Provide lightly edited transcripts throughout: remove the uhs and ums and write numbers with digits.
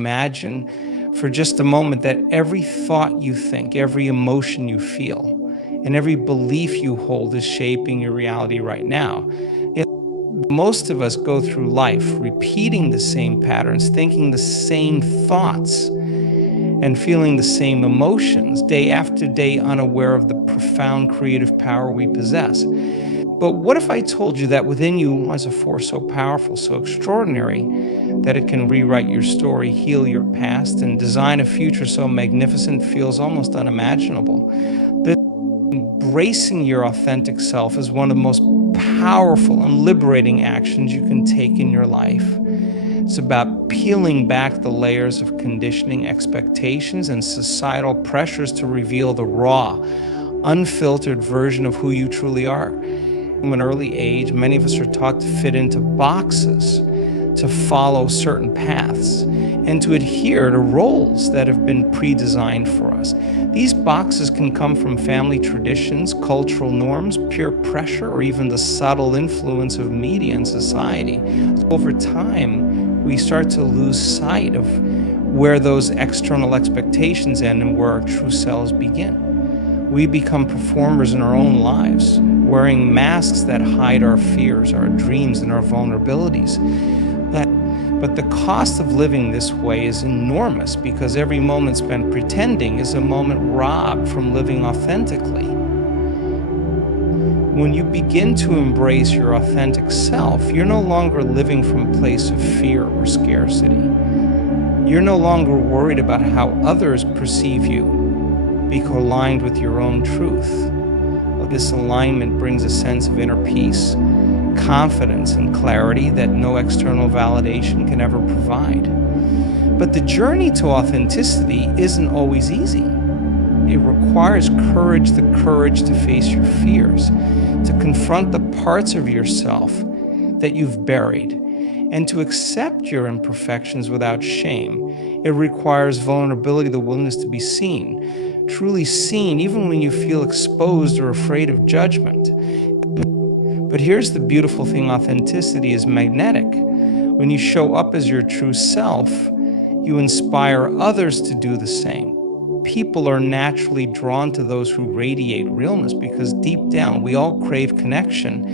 Imagine for just a moment that every thought you think, every emotion you feel, and every belief you hold is shaping your reality right now. Yet most of us go through life repeating the same patterns, thinking the same thoughts, and feeling the same emotions day after day, unaware of the profound creative power we possess. But what if I told you that within you was a force so powerful, so extraordinary, that it can rewrite your story, heal your past, and design a future so magnificent feels almost unimaginable? That embracing your authentic self is one of the most powerful and liberating actions you can take in your life. It's about peeling back the layers of conditioning, expectations, and societal pressures to reveal the raw, unfiltered version of who you truly are. From an early age, many of us are taught to fit into boxes, to follow certain paths, and to adhere to roles that have been pre-designed for us. These boxes can come from family traditions, cultural norms, peer pressure, or even the subtle influence of media and society. Over time, we start to lose sight of where those external expectations end and where our true selves begin. We become performers in our own lives, wearing masks that hide our fears, our dreams, and our vulnerabilities. But the cost of living this way is enormous, because every moment spent pretending is a moment robbed from living authentically. When you begin to embrace your authentic self, you're no longer living from a place of fear or scarcity. You're no longer worried about how others perceive you, being aligned with your own truth. This alignment brings a sense of inner peace, confidence, and clarity that no external validation can ever provide. But the journey to authenticity isn't always easy. It requires courage, the courage to face your fears, to confront the parts of yourself that you've buried, and to accept your imperfections without shame. It requires vulnerability, the willingness to be seen, truly seen, even when you feel exposed or afraid of judgment. But here's the beautiful thing: authenticity is magnetic. When you show up as your true self, you inspire others to do the same. People are naturally drawn to those who radiate realness, because deep down we all crave connection,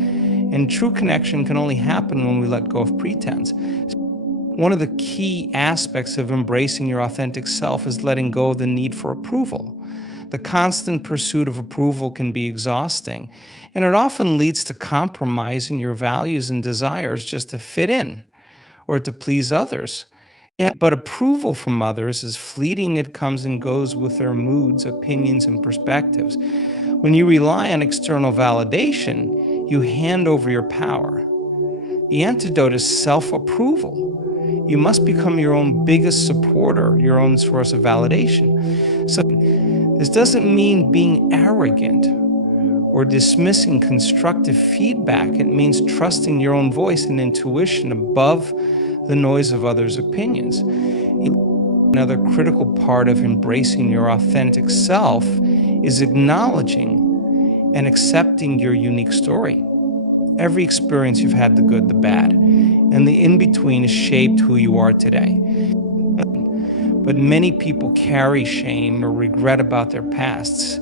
and true connection can only happen when we let go of pretense. One of the key aspects of embracing your authentic self is letting go of the need for approval. The constant pursuit of approval can be exhausting, and it often leads to compromising your values and desires just to fit in or to please others. But approval from others is fleeting. It comes and goes with their moods, opinions, and perspectives. When you rely on external validation, you hand over your power. The antidote is self-approval. You must become your own biggest supporter, your own source of validation. So this doesn't mean being arrogant or dismissing constructive feedback. It means trusting your own voice and intuition above the noise of others' opinions. Another critical part of embracing your authentic self is acknowledging and accepting your unique story. Every experience you've had, the good, the bad, and the in-between, has shaped who you are today. But many people carry shame or regret about their pasts,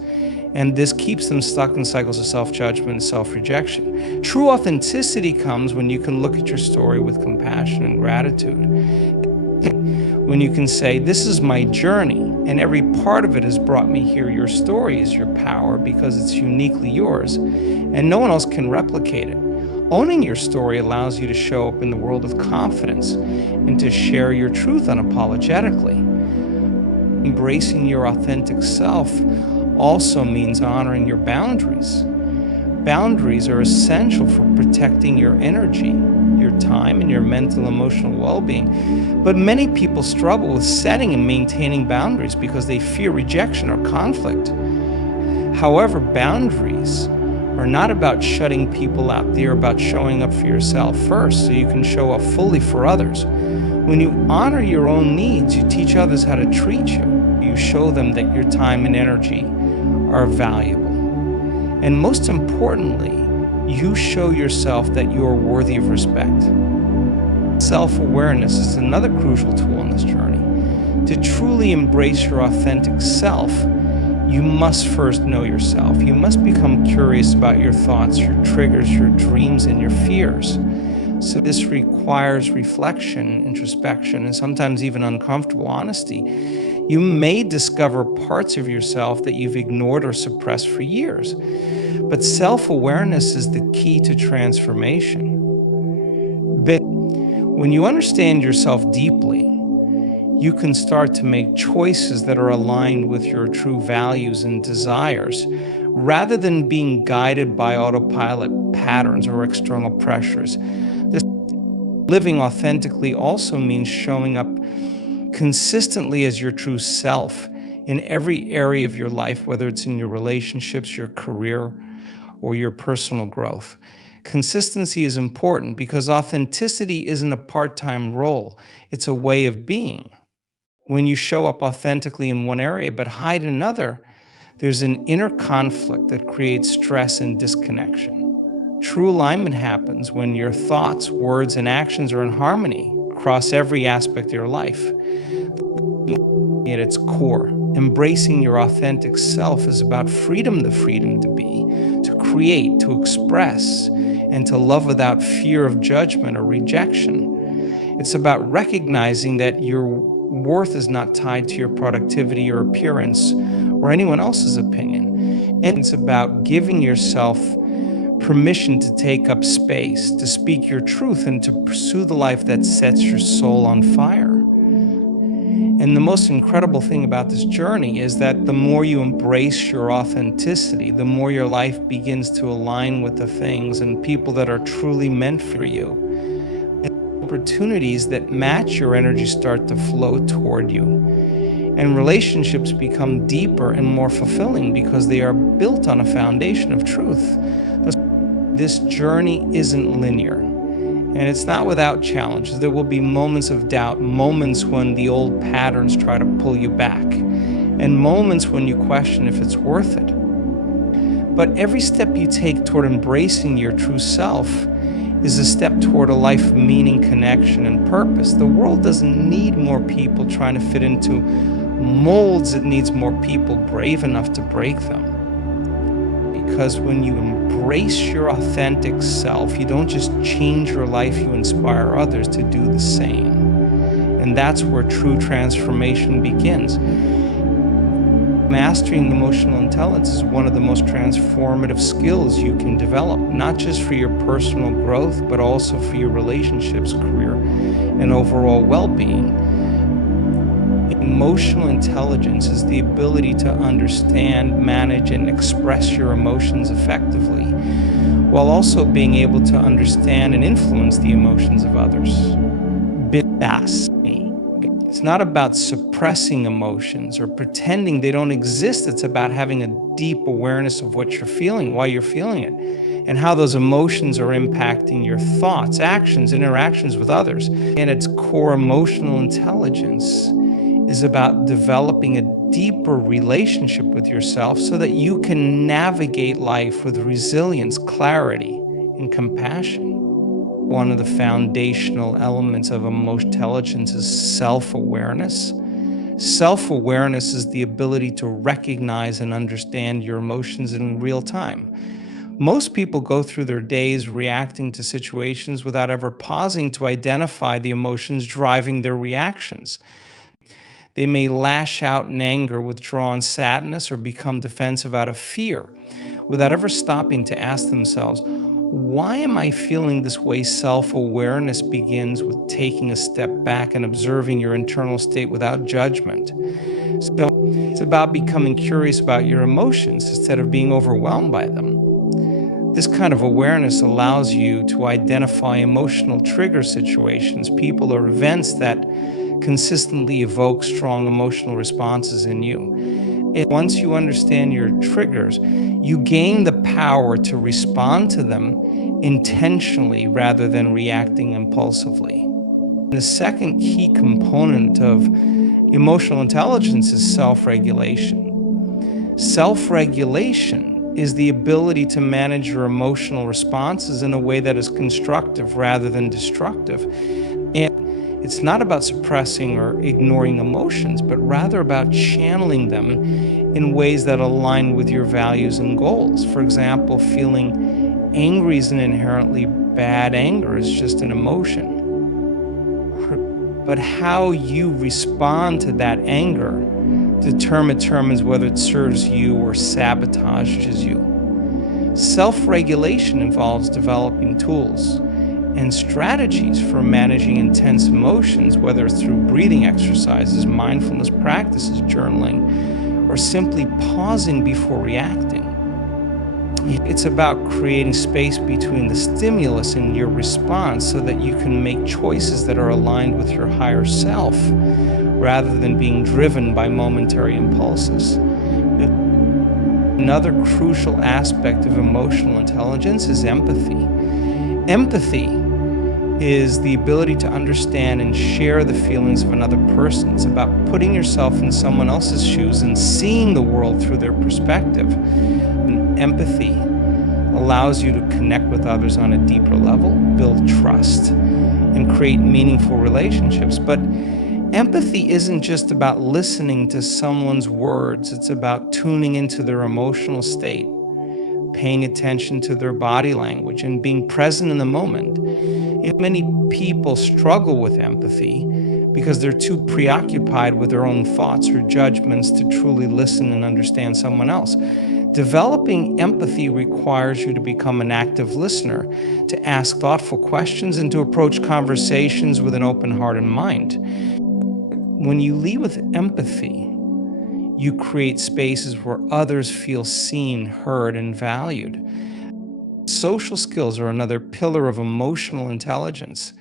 and this keeps them stuck in cycles of self-judgment and self-rejection. True authenticity comes when you can look at your story with compassion and gratitude. When you can say, this is my journey, and every part of it has brought me here. Your story is your power because it's uniquely yours, and no one else can replicate it. Owning your story allows you to show up in the world with confidence and to share your truth unapologetically. Embracing your authentic self also means honoring your boundaries. Boundaries are essential for protecting your energy, your time, and your mental, emotional well-being. But many people struggle with setting and maintaining boundaries because they fear rejection or conflict. However, boundaries are not about shutting people out. They're about showing up for yourself first so you can show up fully for others. When you honor your own needs, you teach others how to treat you. You show them that your time and energy are valuable. And most importantly, you show yourself that you are worthy of respect. Self-awareness is another crucial tool in this journey. To truly embrace your authentic self, you must first know yourself. You must become curious about your thoughts, your triggers, your dreams, and your fears. So this requires reflection, introspection, and sometimes even uncomfortable honesty. You may discover parts of yourself that you've ignored or suppressed for years. But self-awareness is the key to transformation. But when you understand yourself deeply, you can start to make choices that are aligned with your true values and desires, rather than being guided by autopilot patterns or external pressures. This living authentically also means showing up consistently as your true self in every area of your life, whether it's in your relationships, your career, or your personal growth. Consistency is important because authenticity isn't a part-time role, it's a way of being. When you show up authentically in one area but hide in another, there's an inner conflict that creates stress and disconnection. True alignment happens when your thoughts, words, and actions are in harmony across every aspect of your life. At its core, embracing your authentic self is about freedom, the freedom to be, to create, to express, and to love without fear of judgment or rejection. It's about recognizing that your worth is not tied to your productivity or appearance or anyone else's opinion. And it's about giving yourself permission to take up space, to speak your truth, and to pursue the life that sets your soul on fire. And the most incredible thing about this journey is that the more you embrace your authenticity, the more your life begins to align with the things and people that are truly meant for you. And opportunities that match your energy start to flow toward you. And relationships become deeper and more fulfilling because they are built on a foundation of truth. This journey isn't linear. And it's not without challenges. There will be moments of doubt, moments when the old patterns try to pull you back, and moments when you question if it's worth it. But every step you take toward embracing your true self is a step toward a life of meaning, connection, and purpose. The world doesn't need more people trying to fit into molds. It needs more people brave enough to break them. Because when you embrace your authentic self, you don't just change your life, you inspire others to do the same. And that's where true transformation begins. Mastering emotional intelligence is one of the most transformative skills you can develop, not just for your personal growth, but also for your relationships, career, and overall well-being. Emotional intelligence is the ability to understand, manage, and express your emotions effectively, while also being able to understand and influence the emotions of others. It's not about suppressing emotions or pretending they don't exist. It's about having a deep awareness of what you're feeling, why you're feeling it, and how those emotions are impacting your thoughts, actions, interactions with others. And its core, emotional intelligence is about developing a deeper relationship with yourself so that you can navigate life with resilience, clarity, and compassion. One of the foundational elements of emotional intelligence is self-awareness. Self-awareness is the ability to recognize and understand your emotions in real time. Most people go through their days reacting to situations without ever pausing to identify the emotions driving their reactions. They may lash out in anger, withdraw in sadness, or become defensive out of fear, without ever stopping to ask themselves, why am I feeling this way? Self-awareness begins with taking a step back and observing your internal state without judgment. So it's about becoming curious about your emotions instead of being overwhelmed by them. This kind of awareness allows you to identify emotional trigger situations, people, or events that consistently evoke strong emotional responses in you. And once you understand your triggers, you gain the power to respond to them intentionally rather than reacting impulsively. The second key component of emotional intelligence is self-regulation. Self-regulation is the ability to manage your emotional responses in a way that is constructive rather than destructive. And It's not about suppressing or ignoring emotions, but rather about channeling them in ways that align with your values and goals. For example, feeling angry isn't inherently bad anger, it's just an emotion. But how you respond to that anger determines whether it serves you or sabotages you. Self-regulation involves developing tools and strategies for managing intense emotions, whether it's through breathing exercises, mindfulness practices, journaling, or simply pausing before reacting. It's about creating space between the stimulus and your response so that you can make choices that are aligned with your higher self rather than being driven by momentary impulses. Another crucial aspect of emotional intelligence is empathy. Empathy is the ability to understand and share the feelings of another person. It's about putting yourself in someone else's shoes and seeing the world through their perspective. And empathy allows you to connect with others on a deeper level, build trust, and create meaningful relationships. But empathy isn't just about listening to someone's words. It's about tuning into their emotional state, paying attention to their body language, and being present in the moment. Many people struggle with empathy because they're too preoccupied with their own thoughts or judgments to truly listen and understand someone else. Developing empathy requires you to become an active listener, to ask thoughtful questions, and to approach conversations with an open heart and mind. When you lead with empathy, you create spaces where others feel seen, heard, and valued. Social skills are another pillar of emotional intelligence.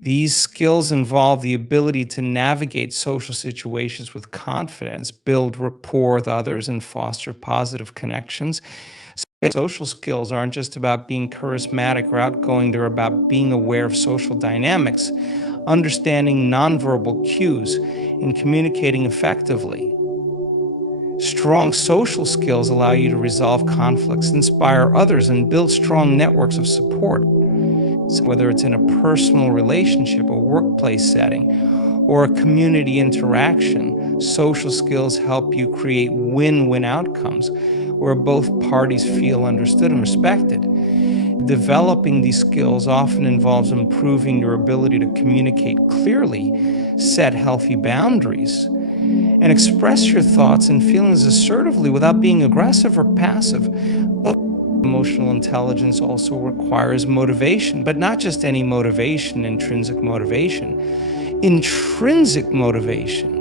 These skills involve the ability to navigate social situations with confidence, build rapport with others, and foster positive connections. Social skills aren't just about being charismatic or outgoing, they're about being aware of social dynamics, understanding nonverbal cues, and communicating effectively. Strong social skills allow you to resolve conflicts, inspire others, and build strong networks of support. So whether it's in a personal relationship, a workplace setting, or a community interaction, social skills help you create win-win outcomes where both parties feel understood and respected. Developing these skills often involves improving your ability to communicate clearly, set healthy boundaries, and express your thoughts and feelings assertively without being aggressive or passive. Emotional intelligence also requires motivation, but not just any motivation, intrinsic motivation. Intrinsic motivation.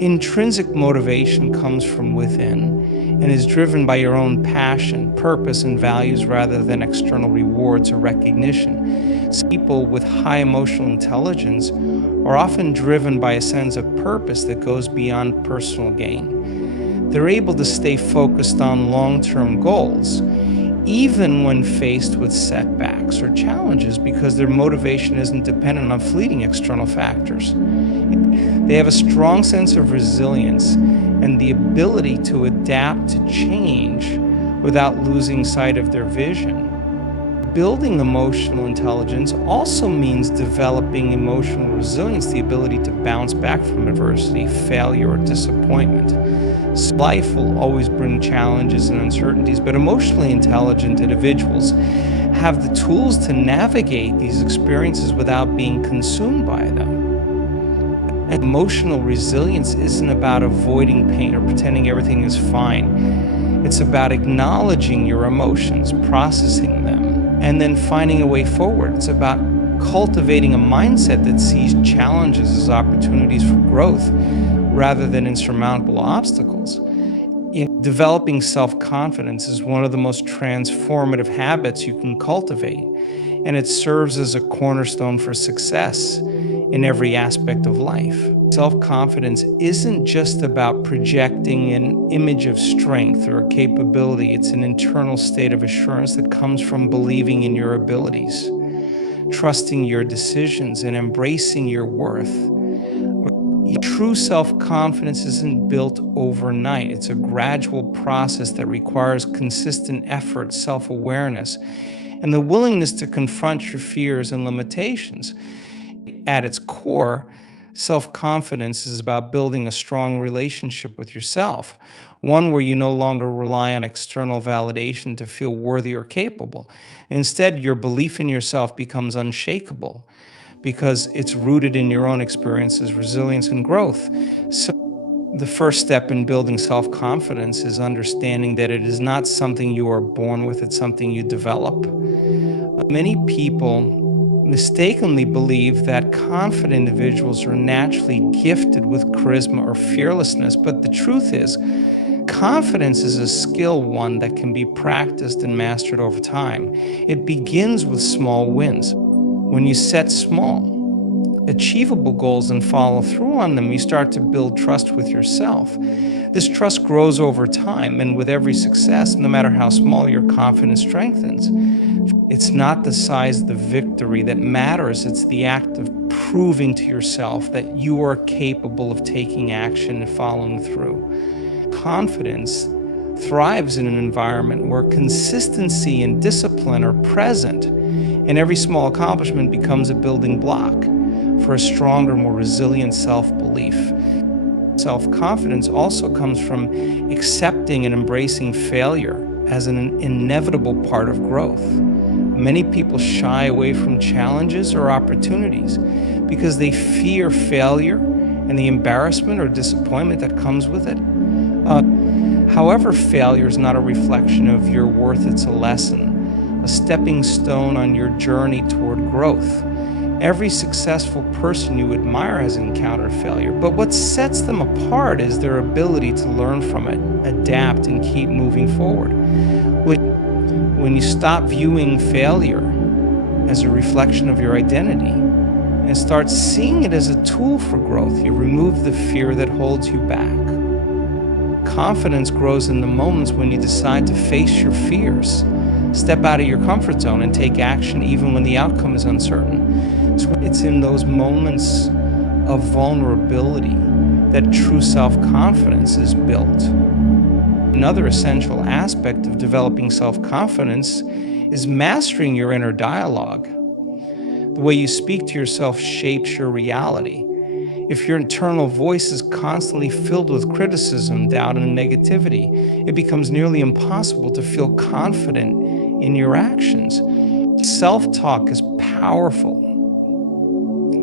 Intrinsic motivation comes from within and is driven by your own passion, purpose, and values rather than external rewards or recognition. People with high emotional intelligence are often driven by a sense of purpose that goes beyond personal gain. They're able to stay focused on long-term goals, even when faced with setbacks or challenges, because their motivation isn't dependent on fleeting external factors. They have a strong sense of resilience and the ability to adapt to change without losing sight of their vision. Building emotional intelligence also means developing emotional resilience, the ability to bounce back from adversity, failure, or disappointment. Life will always bring challenges and uncertainties, but emotionally intelligent individuals have the tools to navigate these experiences without being consumed by them. Emotional resilience isn't about avoiding pain or pretending everything is fine. It's about acknowledging your emotions, processing them, and then finding a way forward. It's about cultivating a mindset that sees challenges as opportunities for growth rather than insurmountable obstacles. Developing self-confidence is one of the most transformative habits you can cultivate, and it serves as a cornerstone for success in every aspect of life. Self-confidence isn't just about projecting an image of strength or capability. It's an internal state of assurance that comes from believing in your abilities, trusting your decisions, and embracing your worth. True self-confidence isn't built overnight. It's a gradual process that requires consistent effort, self-awareness, and the willingness to confront your fears and limitations. At its core, self-confidence is about building a strong relationship with yourself, one where you no longer rely on external validation to feel worthy or capable. Instead, your belief in yourself becomes unshakable because it's rooted in your own experiences, resilience, and growth. So, the first step in building self-confidence is understanding that it is not something you are born with, it's something you develop. Many people mistakenly believe that confident individuals are naturally gifted with charisma or fearlessness, but the truth is, confidence is a skill, one that can be practiced and mastered over time. It begins with small wins. When you set small, achievable goals and follow through on them, you start to build trust with yourself. This trust grows over time, and with every success, no matter how small, your confidence strengthens. It's not the size of the victory that matters, it's the act of proving to yourself that you are capable of taking action and following through. Confidence thrives in an environment where consistency and discipline are present, and every small accomplishment becomes a building block for a stronger, more resilient self-belief. Self-confidence also comes from accepting and embracing failure as an inevitable part of growth. Many people shy away from challenges or opportunities because they fear failure and the embarrassment or disappointment that comes with it. However, failure is not a reflection of your worth, it's a lesson, a stepping stone on your journey toward growth. Every successful person you admire has encountered failure, but what sets them apart is their ability to learn from it, adapt, and keep moving forward. When you stop viewing failure as a reflection of your identity and start seeing it as a tool for growth, you remove the fear that holds you back. Confidence grows in the moments when you decide to face your fears, step out of your comfort zone, and take action even when the outcome is uncertain. So it's in those moments of vulnerability that true self-confidence is built. Another essential aspect of developing self-confidence is mastering your inner dialogue. The way you speak to yourself shapes your reality. If your internal voice is constantly filled with criticism, doubt, and negativity, it becomes nearly impossible to feel confident in your actions. Self-talk is powerful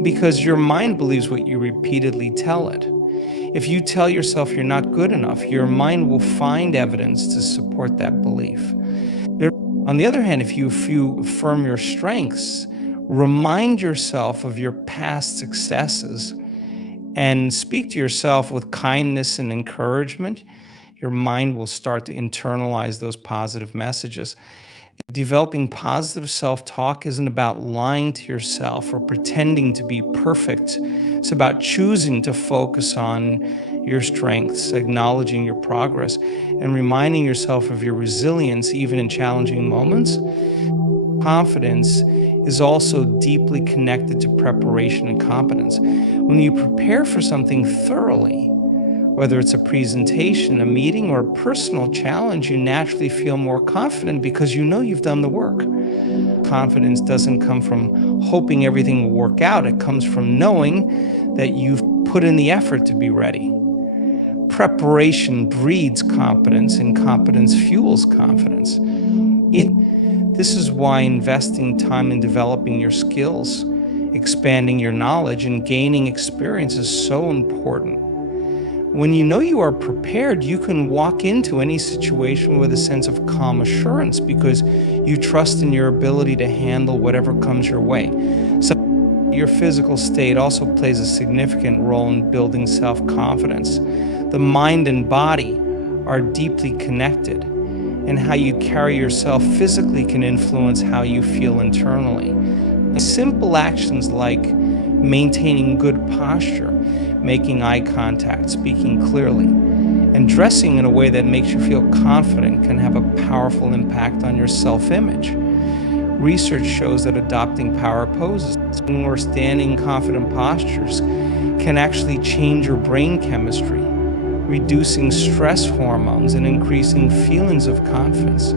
because your mind believes what you repeatedly tell it. If you tell yourself you're not good enough, your mind will find evidence to support that belief. On the other hand, if you affirm your strengths, remind yourself of your past successes, and speak to yourself with kindness and encouragement, your mind will start to internalize those positive messages. Developing positive self-talk isn't about lying to yourself or pretending to be perfect. It's about choosing to focus on your strengths, acknowledging your progress, and reminding yourself of your resilience even in challenging moments. Confidence is also deeply connected to preparation and competence. When you prepare for something thoroughly, whether it's a presentation, a meeting, or a personal challenge, you naturally feel more confident because you know you've done the work. Confidence doesn't come from hoping everything will work out. It comes from knowing that you've put in the effort to be ready. Preparation breeds competence, and competence fuels confidence. This is why investing time in developing your skills, expanding your knowledge, and gaining experience is so important. When you know you are prepared, you can walk into any situation with a sense of calm assurance because you trust in your ability to handle whatever comes your way. So your physical state also plays a significant role in building self-confidence. The mind and body are deeply connected, and how you carry yourself physically can influence how you feel internally. Simple actions like maintaining good posture, making eye contact, speaking clearly, and dressing in a way that makes you feel confident can have a powerful impact on your self-image. Research shows that adopting power poses or standing confident postures can actually change your brain chemistry, reducing stress hormones and increasing feelings of confidence.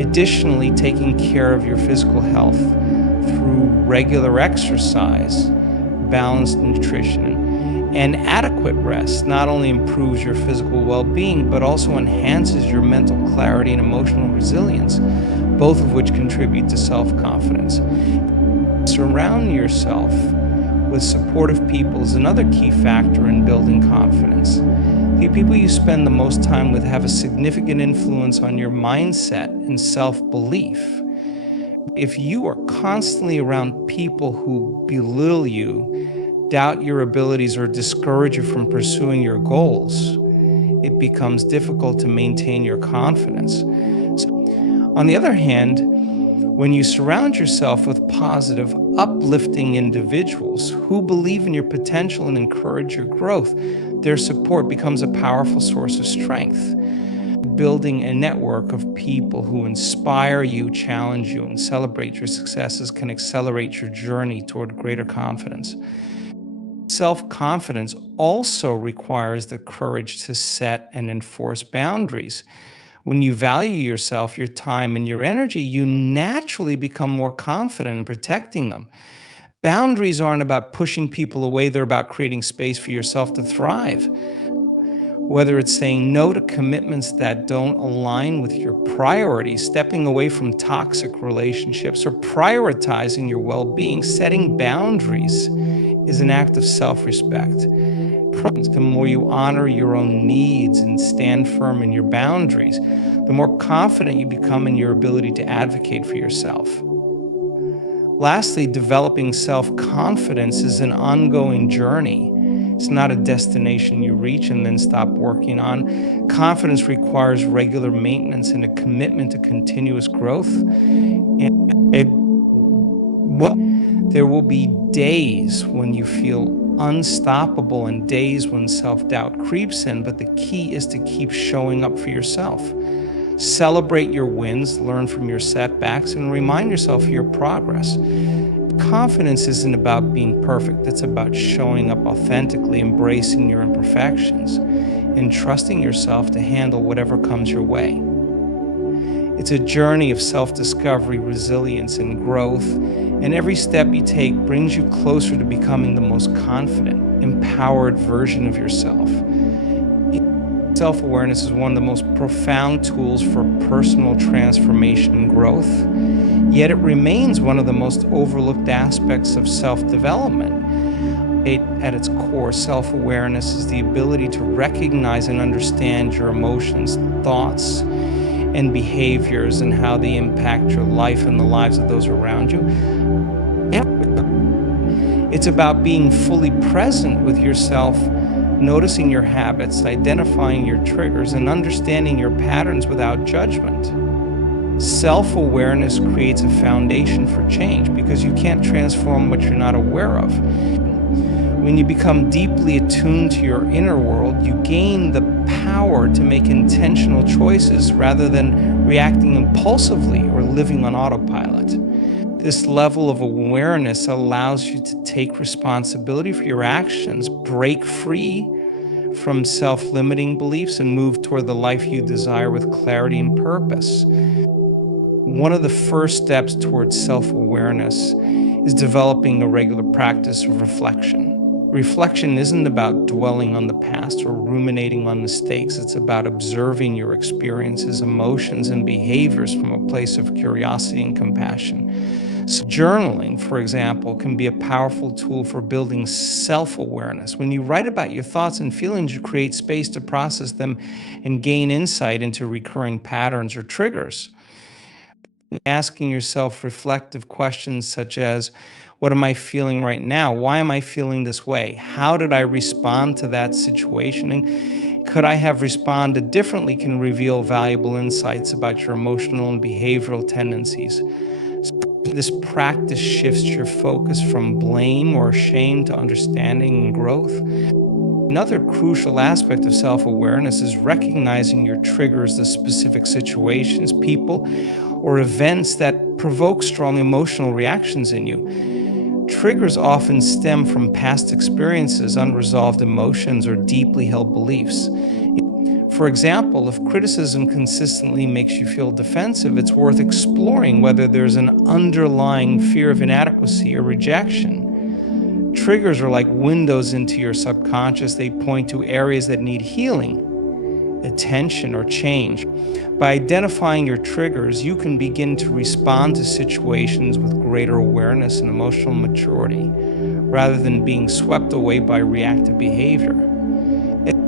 Additionally, taking care of your physical health through regular exercise, balanced nutrition, and adequate rest not only improves your physical well-being, but also enhances your mental clarity and emotional resilience, both of which contribute to self-confidence. Surround yourself with supportive people is another key factor in building confidence. The people you spend the most time with have a significant influence on your mindset and self-belief. If you are constantly around people who belittle you, doubt your abilities, or discourage you from pursuing your goals, it becomes difficult to maintain your confidence. On the other hand, when you surround yourself with positive, uplifting individuals who believe in your potential and encourage your growth, their support becomes a powerful source of strength. Building a network of people who inspire you, challenge you, and celebrate your successes can accelerate your journey toward greater confidence. Self-confidence also requires the courage to set and enforce boundaries. When you value yourself, your time, and your energy, you naturally become more confident in protecting them. Boundaries aren't about pushing people away, they're about creating space for yourself to thrive. Whether it's saying no to commitments that don't align with your priorities, stepping away from toxic relationships, or prioritizing your well-being, setting boundaries is an act of self-respect. The more you honor your own needs and stand firm in your boundaries, the more confident you become in your ability to advocate for yourself. Lastly, developing self-confidence is an ongoing journey. It's not a destination you reach and then stop working on. Confidence requires regular maintenance and a commitment to continuous growth. There will be days when you feel unstoppable and days when self-doubt creeps in, but the key is to keep showing up for yourself. Celebrate your wins, learn from your setbacks, and remind yourself of your progress. Confidence isn't about being perfect. It's about showing up authentically, embracing your imperfections, and trusting yourself to handle whatever comes your way. It's a journey of self-discovery, resilience, and growth, and every step you take brings you closer to becoming the most confident, empowered version of yourself. Self-awareness is one of the most profound tools for personal transformation and growth, yet it remains one of the most overlooked aspects of self-development. At its core, self-awareness is the ability to recognize and understand your emotions, thoughts, and behaviors and how they impact your life and the lives of those around you. It's about being fully present with yourself, noticing your habits, identifying your triggers, and understanding your patterns without judgment. Self-awareness creates a foundation for change because you can't transform what you're not aware of. When you become deeply attuned to your inner world, you gain the power to make intentional choices rather than reacting impulsively or living on autopilot. This level of awareness allows you to take responsibility for your actions, break free from self-limiting beliefs, and move toward the life you desire with clarity and purpose. One of the first steps towards self-awareness is developing a regular practice of reflection. Reflection isn't about dwelling on the past or ruminating on mistakes. It's about observing your experiences, emotions, and behaviors from a place of curiosity and compassion. So journaling, for example, can be a powerful tool for building self-awareness. When you write about your thoughts and feelings, you create space to process them and gain insight into recurring patterns or triggers. Asking yourself reflective questions such as, what am I feeling right now? Why am I feeling this way? How did I respond to that situation? And could I have responded differently can reveal valuable insights about your emotional and behavioral tendencies. This practice shifts your focus from blame or shame to understanding and growth. Another crucial aspect of self-awareness is recognizing your triggers, the specific situations, people, or events that provoke strong emotional reactions in you. Triggers often stem from past experiences, unresolved emotions, or deeply held beliefs. For example, if criticism consistently makes you feel defensive, it's worth exploring whether there's an underlying fear of inadequacy or rejection. Triggers are like windows into your subconscious. They point to areas that need healing, attention, or change. By identifying your triggers, you can begin to respond to situations with greater awareness and emotional maturity, rather than being swept away by reactive behavior.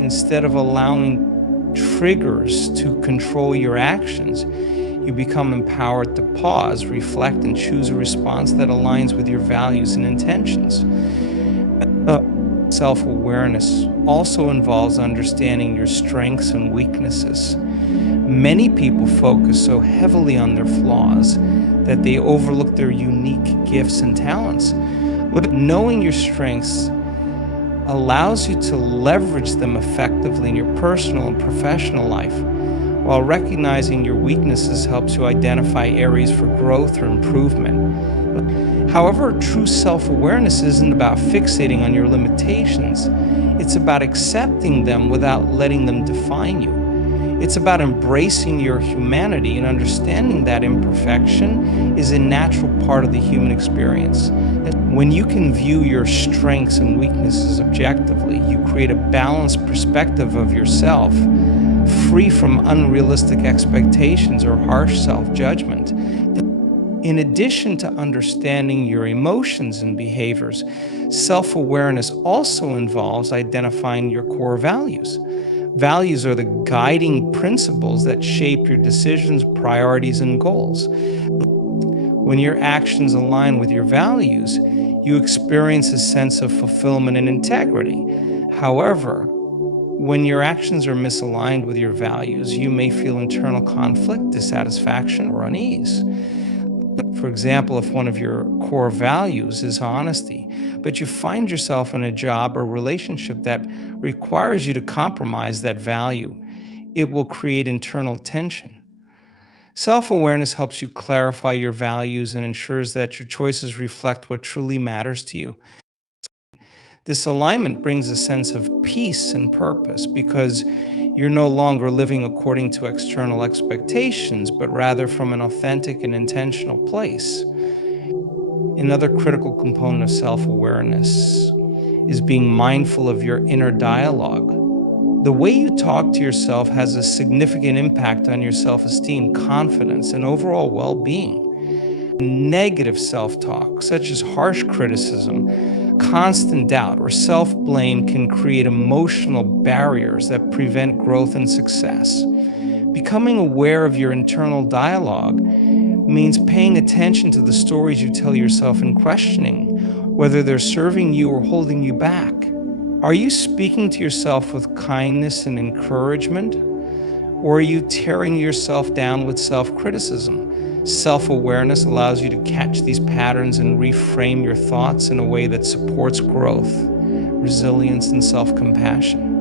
Instead of allowing triggers to control your actions, you become empowered to pause, reflect, and choose a response that aligns with your values and intentions. Self-awareness also involves understanding your strengths and weaknesses. Many people focus so heavily on their flaws that they overlook their unique gifts and talents. But knowing your strengths allows you to leverage them effectively in your personal and professional life, while recognizing your weaknesses helps you identify areas for growth or improvement. However, true self-awareness isn't about fixating on your limitations. It's about accepting them without letting them define you. It's about embracing your humanity and understanding that imperfection is a natural part of the human experience. When you can view your strengths and weaknesses objectively, you create a balanced perspective of yourself, free from unrealistic expectations or harsh self-judgment. In addition to understanding your emotions and behaviors, self-awareness also involves identifying your core values. Values are the guiding principles that shape your decisions, priorities, and goals. When your actions align with your values, you experience a sense of fulfillment and integrity. However, when your actions are misaligned with your values, you may feel internal conflict, dissatisfaction, or unease. For example, if one of your core values is honesty, but you find yourself in a job or relationship that requires you to compromise that value, it will create internal tension. Self-awareness helps you clarify your values and ensures that your choices reflect what truly matters to you. This alignment brings a sense of peace and purpose because you're no longer living according to external expectations, but rather from an authentic and intentional place. Another critical component of self-awareness is being mindful of your inner dialogue. The way you talk to yourself has a significant impact on your self-esteem, confidence, and overall well-being. Negative self-talk, such as harsh criticism, constant doubt, or self-blame, can create emotional barriers that prevent growth and success. Becoming aware of your internal dialogue means paying attention to the stories you tell yourself and questioning whether they're serving you or holding you back. Are you speaking to yourself with kindness and encouragement, or are you tearing yourself down with self-criticism? Self-awareness allows you to catch these patterns and reframe your thoughts in a way that supports growth, resilience, and self-compassion.